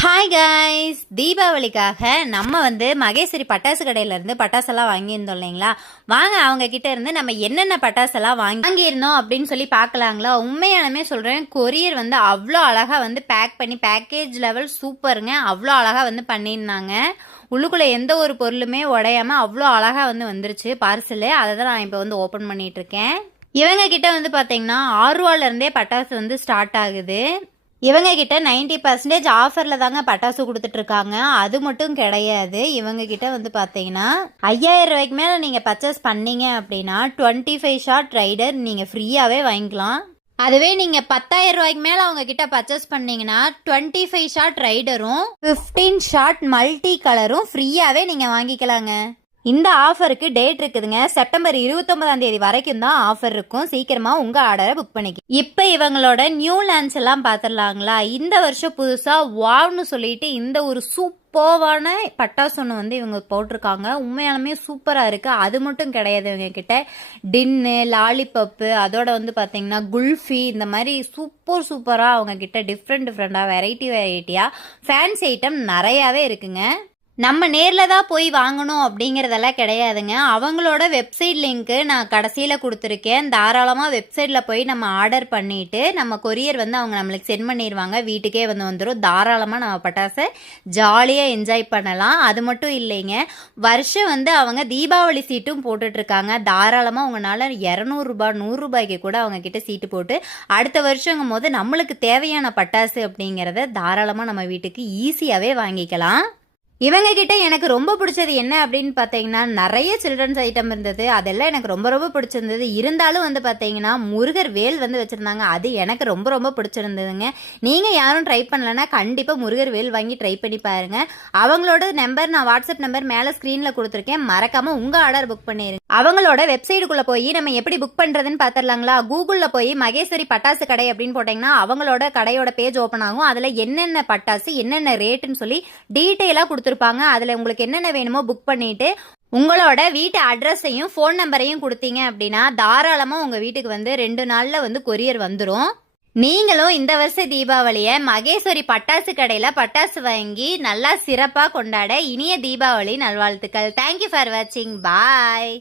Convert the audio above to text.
Hi guys, தீபாவளிக்காக நம்ம மகேஸ்வரி பட்டாசு கடையிலேருந்து பட்டாசெல்லாம் வாங்கியிருந்தோம் இல்லைங்களா. வாங்க அவங்க கிட்ட இருந்து நம்ம என்னென்ன பட்டாசெல்லாம் வாங்கியிருந்தோம் அப்படின்னு சொல்லி பார்க்கலாங்களா. உண்மையாலுமே சொல்கிறேன், கொரியர் அவ்வளோ அழகாக பேக் பண்ணி பேக்கேஜ் லெவல் சூப்பருங்க. அவ்வளோ அழகாக பண்ணியிருந்தாங்க. உள்ளுக்குள்ளே எந்த ஒரு பொருளுமே உடையாமல் அவ்வளோ அழகாக வந்துருச்சு பார்சலு. அதை தான் நான் இப்போ ஓப்பன் பண்ணிகிட்டு இருக்கேன். இவங்க கிட்ட பார்த்தீங்கன்னா 6 ரூபாலேருந்தே பட்டாசு ஸ்டார்ட் ஆகுது. இவங்க கிட்ட 90% ஆஃபரில் தாங்க பட்டாசு கொடுத்துட்ருக்காங்க. அது மட்டும் கிடையாது, இவங்க கிட்ட பார்த்தீங்கன்னா 5000 ரூபாய்க்கு மேலே நீங்கள் பர்ச்சேஸ் பண்ணீங்க அப்படின்னா 25 ஷாட் ரைடர் நீங்கள் ஃப்ரீயாகவே வாங்கிக்கலாம். அதுவே நீங்கள் 10,000 ரூபாய்க்கு மேலே அவங்க கிட்ட பர்ச்சேஸ் பண்ணீங்கன்னா 25 ஷாட் ரைடரும் 15 ஷாட் மல்டி கலரும் ஃப்ரீயாகவே நீங்கள் வாங்கிக்கலாங்க. இந்த ஆஃபருக்கு டேட் இருக்குதுங்க. செப்டம்பர் 29ஆம் தேதி வரைக்கும் தான் ஆஃபர் இருக்கும். சீக்கிரமா உங்க ஆர்டரை புக் பண்ணிக்க. இப்போ இவங்களோட நியூ லான்ச் எல்லாம் பார்த்துடலாங்களா. இந்த வருஷம் புதுசா வாவ்னு சொல்லிட்டு இந்த ஒரு சூப்பர்வான பட்டாசு ஒன்று இவங்க போட்டிருக்காங்க. உண்மையாலுமே சூப்பராக இருக்கு. அது மட்டும் கிடையாது, இவங்க கிட்ட டின்னு, லாலிபப்பு, அதோட பார்த்தீங்கன்னா குல்ஃபி, இந்த மாதிரி சூப்பராக அவங்க கிட்ட டிஃப்ரெண்டாக வெரைட்டியாக ஃபேன்சி ஐட்டம் நிறையாவே இருக்குங்க. நம்ம நேரில் தான் போய் வாங்கணும் அப்படிங்கிறதெல்லாம் கிடையாதுங்க. அவங்களோட வெப்சைட் லிங்க்கு நான் கடைசியில் கொடுத்துருக்கேன். தாராளமாக வெப்சைட்டில் போய் நம்ம ஆர்டர் பண்ணிவிட்டு நம்ம கொரியர் அவங்க நம்மளுக்கு சென்ட் பண்ணிடுவாங்க. வீட்டுக்கே வந்துடும். தாராளமாக நம்ம பட்டாசை ஜாலியாக என்ஜாய் பண்ணலாம். அது மட்டும் இல்லைங்க, வருஷம் அவங்க தீபாவளி சீட்டும் போட்டுட்ருக்காங்க. தாராளமாக உங்களால் 200 ரூபாய் 100 ரூபாய்க்கு கூட அவங்க கிட்ட சீட்டு போட்டு அடுத்த வருஷங்கும் போது நம்மளுக்கு தேவையான பட்டாசு அப்படிங்கிறத தாராளமாக நம்ம வீட்டுக்கு ஈஸியாகவே வாங்கிக்கலாம். இவங்க கிட்ட எனக்கு ரொம்ப பிடிச்சது என்ன அப்படின்னு பார்த்தீங்கன்னா, நிறைய சில்ட்ரன்ஸ் ஐட்டம் இருந்தது. அதெல்லாம் எனக்கு ரொம்ப பிடிச்சிருந்தது. இருந்தாலும் பார்த்தீங்கன்னா முருகர் வேல் வச்சுருந்தாங்க. அது எனக்கு ரொம்ப பிடிச்சிருந்ததுங்க. நீங்கள் யாரும் ட்ரை பண்ணலன்னா கண்டிப்பாக முருகர் வேல் வாங்கி ட்ரை பண்ணி பாருங்கள். அவங்களோட நம்பர் நான் வாட்ஸ்அப் நம்பர் மேலே ஸ்க்ரீனில் கொடுத்துருக்கேன். மறக்காமல் உங்கள் ஆர்டர் புக் பண்ணிடுங்க. அவங்களோட வெப்சைட்டுக்குள்ளே போய் நம்ம எப்படி புக் பண்ணுறதுன்னு பார்த்துடலாங்களா. கூகுளில் போய் மகேஸ்வரி பட்டாசு கடை அப்படின்னு போட்டிங்கன்னா அவங்களோட கடையோட பேஜ் ஓப்பன் ஆகும். அதில் என்னென்ன பட்டாசு என்னென்ன ரேட்டுன்னு சொல்லி டீட்டெயிலாக கொடுத்துருப்பாங்க. அதில் உங்களுக்கு என்னென்ன வேணுமோ புக் பண்ணிவிட்டு உங்களோட வீட்டு அட்ரஸையும் ஃபோன் நம்பரையும் கொடுத்தீங்க அப்படின்னா தாராளமாக உங்கள் வீட்டுக்கு 2 நாளில் கொரியர் வந்துடும். நீங்களும் இந்த வருஷ தீபாவளியை மகேஸ்வரி பட்டாசு கடையில் பட்டாசு வாங்கி நல்லா சிறப்பாக கொண்டாட இனிய தீபாவளி நல்வாழ்த்துக்கள். தேங்க்யூ ஃபார் வாட்சிங். பாய்.